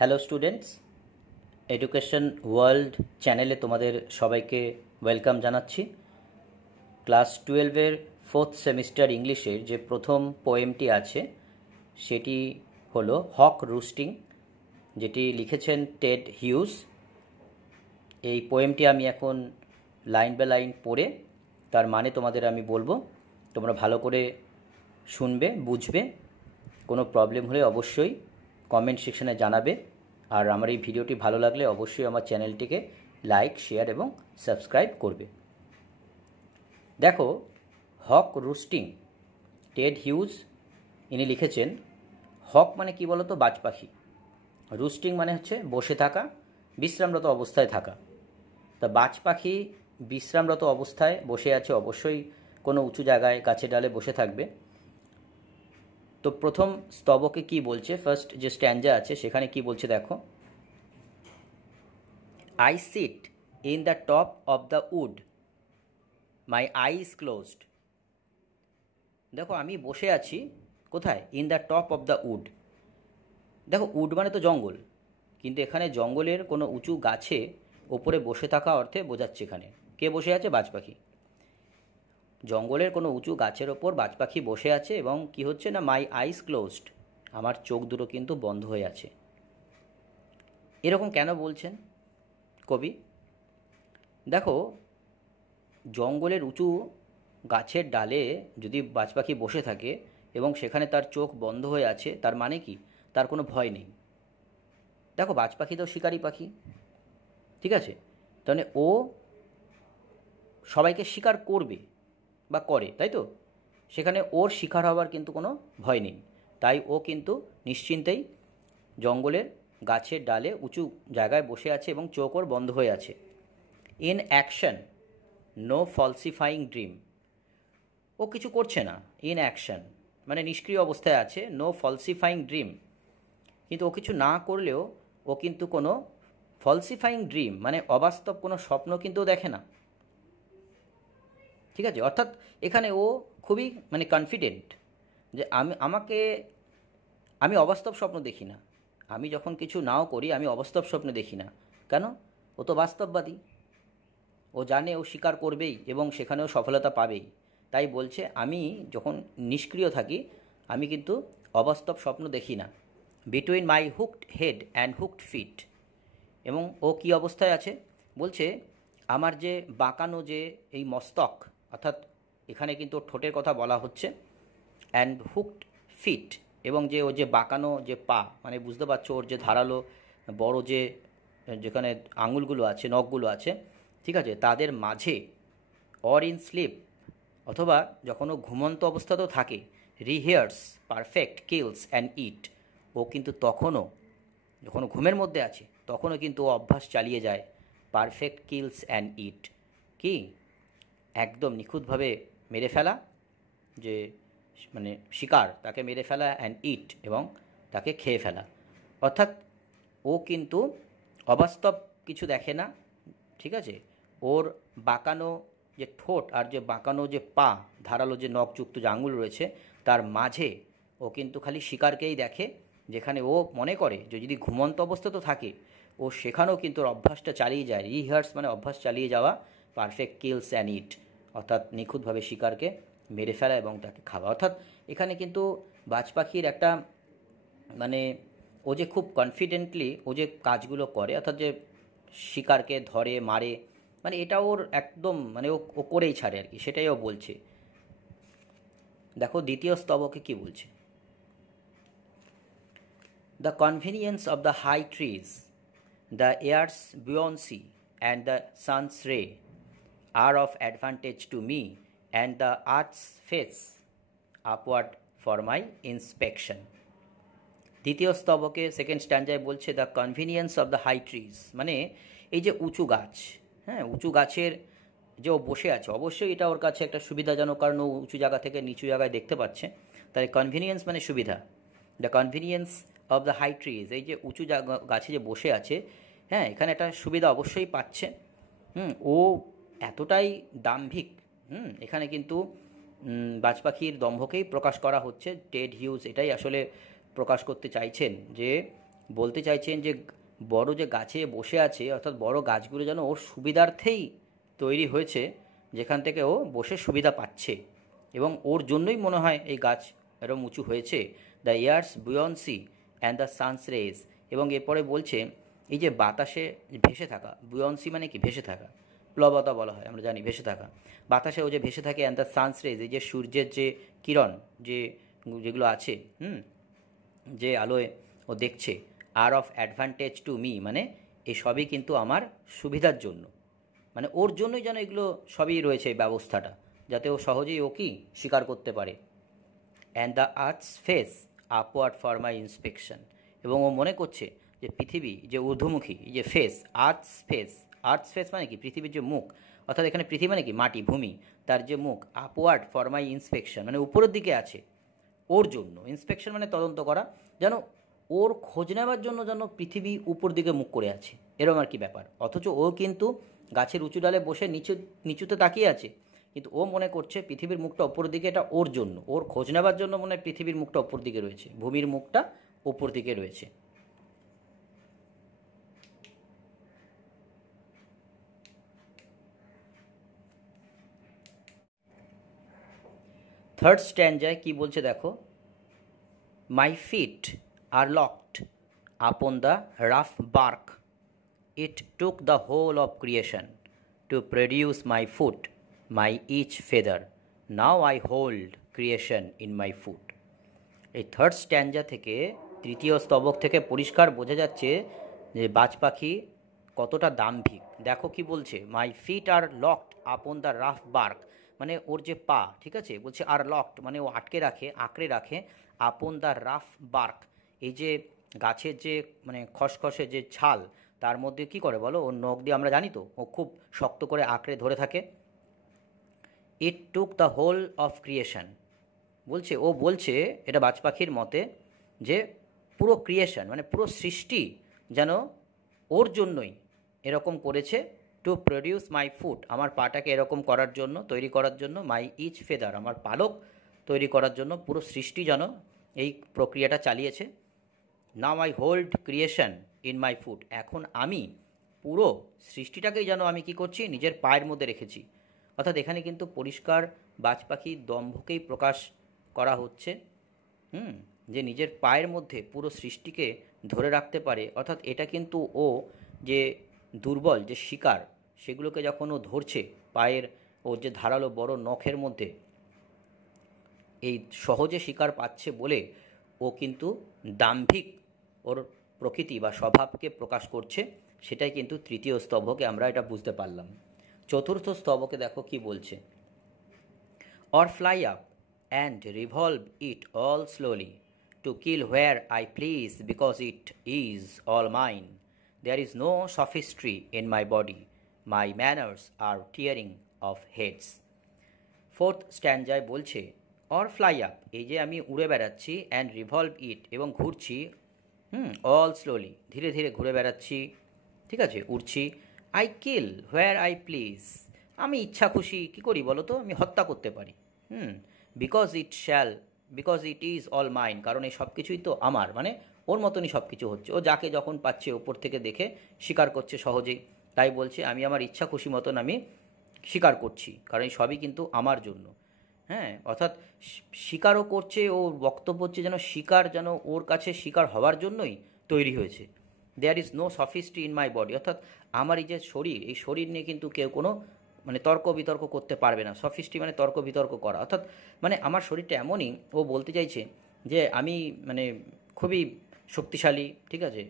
Hello students, education world চ্যানেলে তোমাদের সবাইকে ওয়েলকাম জানাচ্ছি। ক্লাস 12-এর 4th সেমিস্টার ইংলিশের যে প্রথম পোয়েমটি আছে সেটি হলো হক রুস্টিং, যেটি লিখেছেন টেড হিউজ। এই পোয়েমটি আমি এখন লাইন বাই লাইন পড়ে তার মানে তোমাদের আমি বলবো, তোমরা ভালো করে শুনবে, বুঝবে। কোনো প্রবলেম হলে অবশ্যই কমেন্ট সেকশনে জানাবে। আর আমার এই ভিডিওটি ভালো লাগলে অবশ্যই আমার চ্যানেলটিকে লাইক, শেয়ার এবং সাবস্ক্রাইব করবে। দেখো, হক রুস্টিং, টেড হিউজ ইনি লিখেছেন। হক মানে কি বলতো? বাজ পাখি। রুস্টিং মানে হচ্ছে বসে থাকা, বিশ্রামরত অবস্থায় থাকা। তা বাজ পাখি বিশ্রামরত অবস্থায় বসে আছে, অবশ্যই কোনো উঁচু জায়গায় গাছে ডালে বসে থাকবে। তো প্রথম স্তবকে কি বলছে, ফার্স্ট যে স্ট্যান্জা আছে সেখানে কি বলছে দেখো। I sit in the top of the wood, my eyes closed. দেখো, আমি বসে আছি কোথায়? In the top of the wood. দেখো, উড মানে তো জঙ্গল, কিন্তু এখানে জঙ্গলের কোনো উঁচু গাছে ওপরে বসে থাকা অর্থে বোঝাচ্ছে। এখানে কে বসে আছে? বাজ পাখি। জঙ্গলের কোনো উঁচু গাছের ওপর বাজ পাখি বসে আছে এবং কি হচ্ছে না, মাই আইস ক্লোজড, আমার চোখ দুটো কিন্তু বন্ধ হয়ে আছে। এরকম কেন বলছেন কবি? দেখো, জঙ্গলের উঁচু গাছের ডালে যদি বাজ পাখি বসে থাকে এবং সেখানে তার চোখ বন্ধ হয়ে আছে, তার মানে কি? তার কোনো ভয় নেই। দেখো, বাজ পাখি তো শিকারী পাখি, ঠিক আছে? তাহলে ও সবাইকে শিকার করবে বা করে, তাই তো? সেখানে ওর শিকার হওয়ার কিন্তু কোনো ভয় নেই। তাই ও কিন্তু নিশ্চিন্তেই জঙ্গলের গাছের ডালে উঁচু জায়গায় বসে আছে এবং চোখ ওর বন্ধ হয়ে আছে। Inaction, no falsifying dream. ও কিছু করছে না। ইন অ্যাকশন মানে নিষ্ক্রিয় অবস্থায় আছে, নো ফলসিফাইং ড্রিম। কিন্তু ও কিছু না করলেও ও কিন্তু কোনো ফলসিফাইং ড্রিম মানে অবাস্তব কোনো স্বপ্ন কিন্তু ও দেখে না, ঠিক আছে? অর্থাৎ এখানে ও খুবই মানে কনফিডেন্ট যে আমি অবাস্তব স্বপ্ন দেখি না। আমি যখন কিছু নাও করি আমি অবাস্তব স্বপ্ন দেখি না। কেন? ও তো বাস্তববাদী। ও জানে ও স্বীকার করবেই এবং সেখানেও সফলতা পাবেই। তাই বলছে আমি যখন নিষ্ক্রিয় থাকি আমি কিন্তু অবাস্তব স্বপ্ন দেখি না। Between my hooked head and hooked feet. এবং ও কী অবস্থায় আছে? বলছে আমার যে বাঁকানো যে এই মস্তক, অর্থাৎ এখানে কিন্তু ঠোঁটের কথা বলা হচ্ছে, অ্যান্ড হুকড ফিট, এবং যে ও যে বাঁকানো যে পা, মানে বুঝতে পারছো ওর যে ধারালো বড় যে যেখানে আঙুলগুলো আছে, নখগুলো আছে, ঠিক আছে, তাদের মাঝে, অর ইন স্লিপ, অথবা যখন ও ঘুমন্ত অবস্থাতেও থাকে, রিহিয়ার্স পারফেক্ট কিলস অ্যান্ড ইট। ও কিন্তু তখনও, যখন ও ঘুমের মধ্যে আছে তখনও কিন্তু ও অভ্যাস চালিয়ে যায়, পারফেক্ট কিলস অ্যান্ড ইট, কি একদম নিখুঁতভাবে মেরে ফেলা, যে মানে শিকার, তাকে মেরে ফেলা, অ্যান্ড ইট এবং তাকে খেয়ে ফেলা। অর্থাৎ ও কিন্তু অবাস্তব কিছু দেখে না, ঠিক আছে? ওর বাঁকানো যে ঠোঁট আর যে বাঁকানো যে পা, ধারালো যে নখযুক্ত যে আঙুল রয়েছে, তার মাঝে ও কিন্তু খালি শিকারকেই দেখে। যেখানে ও মনে করে যে যদি ঘুমন্ত অবস্থাতেও থাকে ও সেখানেও কিন্তু ওর অভ্যাসটা চালিয়ে যায়। রিহার্স মানে অভ্যাস চালিয়ে যাওয়া, পারফেক্ট কিলস অ্যান্ড ইট অর্থাৎ নিখুঁতভাবে শিকারকে মেরে ফেলা এবং তাকে খাওয়া। অর্থাৎ এখানে কিন্তু বাজ পাখির একটা মানে ও যে খুব কনফিডেন্টলি ও যে কাজগুলো করে, অর্থাৎ যে শিকারকে ধরে মারে, মানে এটা ওর একদম মানে ও করেই ছাড়ে আর কি, সেটাই ও বলছে। দেখো দ্বিতীয় স্তবকে কি বলছে। The convenience of the high trees, the air's buoyancy and the sun's ray are of advantage to me and the earth's face upward for my inspection. দ্বিতীয় স্তবকে সেকেন্ড স্ট্যান্ডায় বলছে the convenience of the high trees, মানে এই যে উঁচু গাছ, হ্যাঁ, উঁচু গাছের যে ও বসে আছে, অবশ্যই এটা ওর কাছে একটা সুবিধাজনক, কারণ ও উঁচু জায়গা থেকে নিচু জায়গায় দেখতে পাচ্ছে। তাই কনভিনিয়েন্স মানে সুবিধা। The convenience of the high trees, এই যে উঁচু গাছে যে বসে আছে, হ্যাঁ, এখানে একটা সুবিধা অবশ্যই পাচ্ছে। ও এতটাই দাম্ভিক। এখানে কিন্তু বাজ পাখির দম্ভকেই প্রকাশ করা হচ্ছে। টেড হিউজ এটাই আসলে প্রকাশ করতে চাইছেন যে বলতে চাইছেন যে বড় যে গাছে বসে আছে, অর্থাৎ বড় গাছগুলো যেন ওর সুবিধার্থেই তৈরি হয়েছে, যেখান থেকে ও বসে সুবিধা পাচ্ছে, এবং ওর জন্যই মনে হয় এই গাছ এরম উঁচু হয়েছে। The air's buoyancy and the sun's ray, এবং এরপরে বলছে এই যে বাতাসে ভেসে থাকা, বুয়ন্সি মানে কি ভেসে থাকা, প্লবতা বলা হয় আমরা জানি ভেসে থাকা, বাতাসে ও যে ভেসে থাকে, অ্যান্ড দ্য সানস রেজ এই যে সূর্যের যে কিরণ, যে যেগুলো আছে, যে আলোয় ও দেখছে, আর অফ অ্যাডভান্টেজ টু মি, মানে এই সবই কিন্তু আমার সুবিধার জন্য, মানে ওর জন্যই যেন এগুলো সবই রয়েছে এই ব্যবস্থাটা, যাতে ও সহজেই ও কি স্বীকার করতে পারে। And the earths face upward for my inspection, এবং ও মনে করছে যে পৃথিবী যে ঊর্ধ্বমুখী, এই যে ফেস, আর্থস ফেস মানে কি পৃথিবীর যে মুখ, অর্থাৎ এখানে পৃথিবী মানে কি মাটি, ভূমি, তার যে মুখ, আপওয়ার্ড ফর মাই ইন্সপেকশন মানে উপরের দিকে আছে ওর জন্য, ইন্সপেকশন মানে তদন্ত করা, যেন ওর খোঁজ নেওয়ার জন্য যেন পৃথিবী উপর দিকে মুখ করে আছে, এরম আর কি ব্যাপার। অথচ ও কিন্তু গাছের উঁচু ডালে বসে নিচুতে তাকিয়ে আছে, কিন্তু ও মনে করছে পৃথিবীর মুখটা ওপর দিকে, এটা ওর জন্য, ওর খোঁজ নেওয়ার জন্য মনে হয় পৃথিবীর মুখটা ওপর দিকে রয়েছে, ভূমির মুখটা ওপর দিকে রয়েছে। থার্ড স্ট্যান্ডায় কি বলছে দেখো, my feet are locked upon the rough bark, it took the whole of creation to produce my foot, my each feather, now I hold creation in my foot. এই থার্ড স্ট্যান্ডা থেকে, তৃতীয় স্তবক থেকে পরিষ্কার বোঝা যাচ্ছে যে বাজ পাখি কতটা দাম্ভিক। দেখো কি বলছে, my feet are locked upon the rough bark, মানে ওর যে পা, ঠিক আছে, বলছে আর লকড মানে ও আটকে রাখে, আঁকড়ে রাখে, আপন দ্য রাফ বার্ক এই যে গাছের যে মানে খসখসে যে ছাল, তার মধ্যে কি করে বলো, ওর নখ দিয়ে আমরা জানি তো, ও খুব শক্ত করে আঁকড়ে ধরে থাকে। It took the whole of creation, বলছে ও বলছে এটা বাজ পাখির মতে যে পুরো ক্রিয়েশন মানে পুরো সৃষ্টি যেন ওর জন্যই এরকম করেছে, টু প্রডিউস মাই ফুট আমার পাটাকে এরকম করার জন্য, তৈরি করার জন্য, মাই ইচ ফেদার আমার পালক তৈরি করার জন্য, পুরো সৃষ্টি যেন এই প্রক্রিয়াটা চালিয়েছে। নাও I hold creation in my foot, এখন আমি পুরো সৃষ্টিটাকেই যেন আমি কি করছি, নিজের পায়ের মধ্যে রেখেছি। অর্থাৎ এখানে কিন্তু পরিষ্কার বাজ পাখির দম্ভকেই প্রকাশ করা হচ্ছে, যে নিজের পায়ের মধ্যে পুরো সৃষ্টিকে ধরে রাখতে পারে। অর্থাৎ এটা কিন্তু ও যে দুর্বল যে শিকার, সেগুলোকে যখন ও ধরছে পায়ের ওর যে ধারালো বড় নখের মধ্যে, এই সহজে শিকার পাচ্ছে বলে ও কিন্তু দাম্ভিক ওর প্রকৃতি বা স্বভাবকে প্রকাশ করছে, সেটাই কিন্তু তৃতীয় স্তবকে আমরা এটা বুঝতে পারলাম। চতুর্থ স্তবকে দেখো কি বলছে, or fly up and revolve it all slowly, to kill where I please because it is all mine. There is no sophistry in my body, my manners are tearing of heads. Fourth স্ট্যান্ডায় বলছে, or fly up এই যে আমি উড়ে বেড়াচ্ছি, and revolve ইট এবং ঘুরছি, all slowly ধীরে ধীরে ঘুরে বেড়াচ্ছি, ঠিক আছে, উড়ছি, I kill where I please আমি ইচ্ছা খুশি কী করি বলো তো, আমি হত্যা করতে পারি, because it shall, because it is all mine কারণ এই সব কিছুই তো আমার, মানে ওর মতনই সব কিছু হচ্ছে, ও যাকে যখন পাচ্ছে ওপর থেকে দেখে স্বীকার করছে সহজেই, তাই বলছে আমি আমার ইচ্ছা খুশি মতন আমি স্বীকার করছি, কারণ এই সবই কিন্তু আমার জন্য। হ্যাঁ, অর্থাৎ স্বীকারও করছে, ও বক্তব্য হচ্ছে যেন স্বীকার যেন ওর কাছে স্বীকার হওয়ার জন্যই তৈরি হয়েছে। There is no sophistry in my body, অর্থাৎ আমার এই যে শরীর, এই শরীর নিয়ে কিন্তু কেউ কোনো মানে তর্ক বিতর্ক করতে পারবে না। সফিস্টি মানে তর্ক বিতর্ক করা, অর্থাৎ মানে আমার শরীরটা এমনই, ও বলতে চাইছে যে আমি মানে খুবই শক্তিশালী, ঠিক আছে,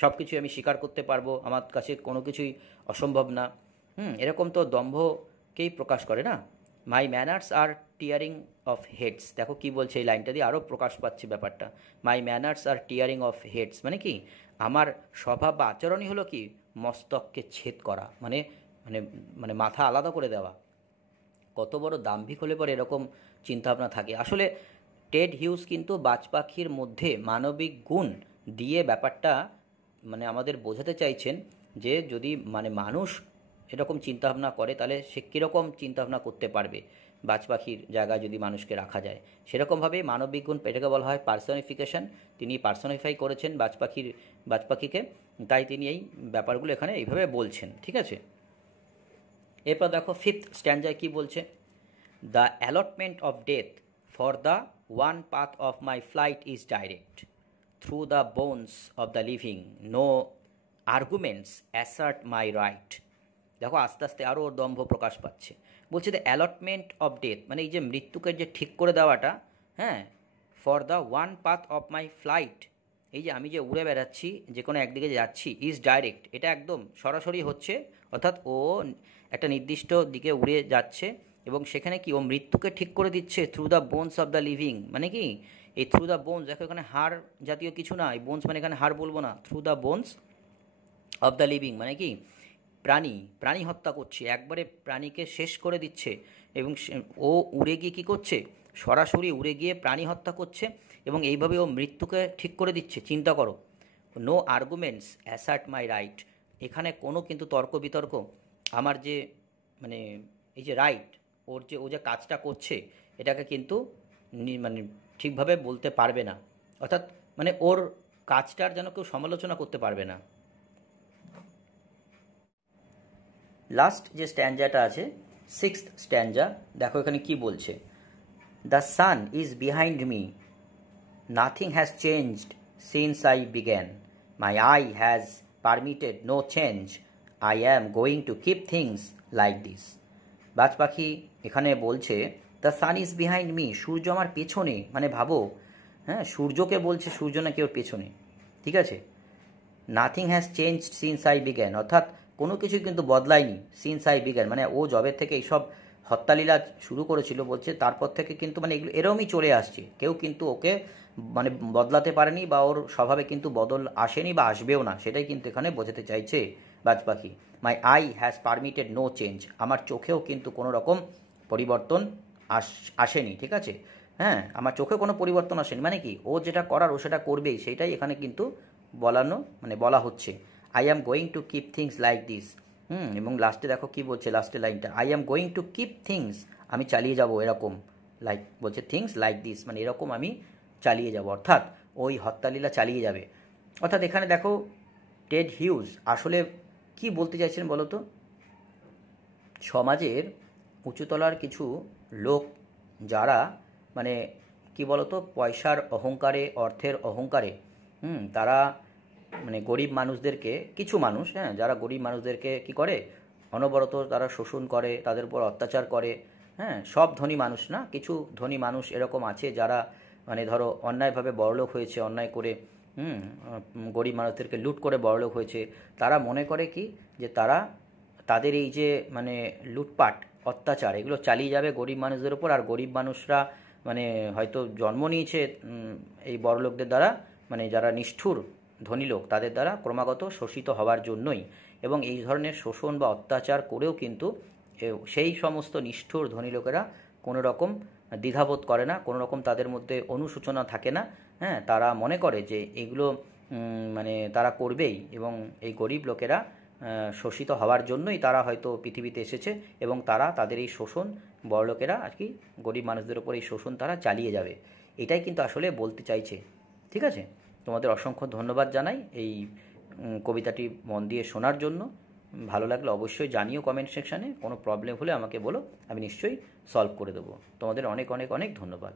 সব কিছুই আমি স্বীকার করতে পারবো, আমার কাছে কোনো কিছুই অসম্ভব না। এরকম তো দম্ভকেই প্রকাশ করে না। My manners are tearing off heads, দেখো কি বলছে এই লাইনটা দিয়ে আরও প্রকাশ পাচ্ছে ব্যাপারটা। My manners are tearing off heads মানে কি, আমার স্বভাব বা আচরণই হলো কি মস্তককে ছেদ করা, মানে মানে মানে মাথা আলাদা করে দেওয়া। কত বড় দাম্ভিক হলে পরে এরকম চিন্তাভাবনা থাকে। আসলে টেড হিউজ কিন্তু বাজ পাখির মধ্যে মানবিক গুণ দিয়ে ব্যাপারটা মানে আমাদের বোঝাতে চাইছেন যে যদি মানে মানুষ এরকম চিন্তাভাবনা করে তাহলে সে কীরকম চিন্তাভাবনা করতে পারবে। বাজ পাখির জায়গায় যদি মানুষকে রাখা যায়। সেরকমভাবে মানবিক গুণ এটাকে বলা হয় পার্সনিফিকেশন। তিনি পার্সনিফাই করেছেন বাজ পাখিকে, তাই তিনি এই ব্যাপারগুলো এখানে এইভাবে বলছেন। ঠিক আছে, এরপর দেখো ফিফথ স্ট্যান্ডায় কি বলছে। The allotment of death for the one path of my flight is direct through the bones of the living no arguments assert my right. দেখো আস্তে আস্তে আরও ওর দম্ভ প্রকাশ পাচ্ছে। বলছে দ্য অ্যালটমেন্ট অফ ডেথ, মানে এই যে মৃত্যুকে যে ঠিক করে দেওয়াটা, হ্যাঁ, for the one path of my flight, এই যে আমি যে উড়ে বেড়াচ্ছি, যে কোনো একদিকে যাচ্ছি, ইজ ডাইরেক্ট, এটা একদম সরাসরি হচ্ছে, অর্থাৎ ও একটা নির্দিষ্ট দিকে উড়ে যাচ্ছে এবং সেখানে কি ও মৃত্যুকে ঠিক করে দিচ্ছে through the bones of the living. মানে কি এই থ্রু দ্য বোনস, দেখো এখানে হাড় জাতীয় কিছু না, এই বোনস মানে এখানে হাড় বলবো না, through the bones of the living মানে কি প্রাণী হত্যা করছে, একবারে প্রাণীকে শেষ করে দিচ্ছে। এবং ও উড়ে গিয়ে কী করছে, সরাসরি উড়ে গিয়ে প্রাণী হত্যা করছে এবং এইভাবে ও মৃত্যুকে ঠিক করে দিচ্ছে। চিন্তা করো, no arguments assert my right, এখানে কোনো কিন্তু তর্ক বিতর্ক আমার যে মানে এই যে রাইট, ও যে কাজটা করছে এটাকে কিন্তু মানে ঠিকভাবে বলতে পারবে না, অর্থাৎ মানে ওর কাজটার যেন কেউ সমালোচনা করতে পারবে না। লাস্ট যে স্ট্যান্ডাটা আছে, সিক্সথ স্ট্যান্ডা, দেখো এখানে কি বলছে। The sun is behind me, nothing has changed since I began, my eye has permitted no change, I am going to keep things like this. বাজ পাখি এখানে বলছে the sun is behind me, সূর্য আমার পেছনে, মানে ভাবো, হ্যাঁ, সূর্যকে বলছে সূর্য নাকি ওর পেছনে। ঠিক আছে, nothing has changed since I began, অর্থাৎ কোনো কিছুই কিন্তু বদলায়নি সিন্স আই বিগ্যান, মানে ও জবে থেকে এইসব হত্যালীলা শুরু করেছিল বলছে তারপর থেকে কিন্তু মানে এগুলো এরমই চলে আসছে, কেউ কিন্তু ওকে মানে বদলাতে পারেনি বা ওর স্বভাবে কিন্তু বদল আসেনি বা আসবেও না, সেটাই কিন্তু এখানে বোঝাতে চাইছে বাজ পাখি। My eye has permitted no change, আমার চোখেও কিন্তু কোনো রকম পরিবর্তন আসেনি। ঠিক আছে, হ্যাঁ, আমার চোখে কোনো পরিবর্তন আসেনি, মানে কি ও যেটা করার ও সেটা করবেই, সেইটাই এখানে কিন্তু বলা হচ্ছে। I am going to keep things like this. এবং লাস্টে দেখো কি বলছে, লাস্টের লাইনটা, I am going to keep things, আমি চালিয়ে যাব এরকম, লাইক বলছে থিংস লাইক দিস, মানে এরকম আমি চালিয়ে যাব, অর্থাৎ ওই হত্যালীলা চালিয়ে যাবে। অর্থাৎ এখানে দেখো টেড হিউজ আসলে কি বলতে চাইছেন বলো তো, সমাজের উঁচুতলার কিছু লোক যারা মানে কি বলতো পয়সার অহংকারে, অর্থের অহংকারে, তারা মানে গরিব মানুষদেরকে, কিছু মানুষ, হ্যাঁ, যারা গরিব মানুষদেরকে কি করে অনবরত তারা শোষণ করে, তাদের উপর অত্যাচার করে। হ্যাঁ, সব ধনী মানুষ না, কিছু ধনী মানুষ এরকম আছে যারা মানে ধরো অন্যায়ভাবে বড়লোক হয়েছে, অন্যায় করে গরিব মানুষদেরকে লুট করে বড়লোক হয়েছে। তারা মনে করে কি যে তাদের এই যে মানে লুটপাট অত্যাচার এগুলো চালিয়ে যাবে গরিব মানুষদের উপর, আর গরিব মানুষরা মানে হয়তো জন্ম নিয়েছে এই বড়লোকদের দ্বারা, মানে যারা নিষ্ঠুর ধনী লোক তাদের দ্বারা ক্রমাগত শোষিত হওয়ার জন্যই, এবং এই ধরনের শোষণ বা অত্যাচার করেও কিন্তু সেই সমস্ত নিষ্ঠুর ধনী লোকেরা কোনো রকম দ্বিধাবোধ করে না, কোনো রকম তাদের মধ্যে অনুশোচনা থাকে না। হ্যাঁ, তারা মনে করে যে এগুলো মানে তারা করবেই, এবং এই গরিব লোকেরা শোষিত হওয়ার জন্যই তারা হয়তো পৃথিবীতে এসেছে, এবং তারা তাদের এই শোষণ বড়লোকেরা আর কি গরিব মানুষদের ওপর এই শোষণ তারা চালিয়ে যাবে, এটাই কিন্তু আসলে বলতে চাইছে। ঠিক আছে, তোমাদের অসংখ্য ধন্যবাদ জানাই এই কবিতাটি মন দিয়ে শোনার জন্য। ভালো লাগলে অবশ্যই জানিও কমেন্ট সেকশানে, কোনো প্রবলেম হলে আমাকে বলো, আমি নিশ্চয়ই সলভ করে দেবো। তোমাদের অনেক অনেক অনেক ধন্যবাদ।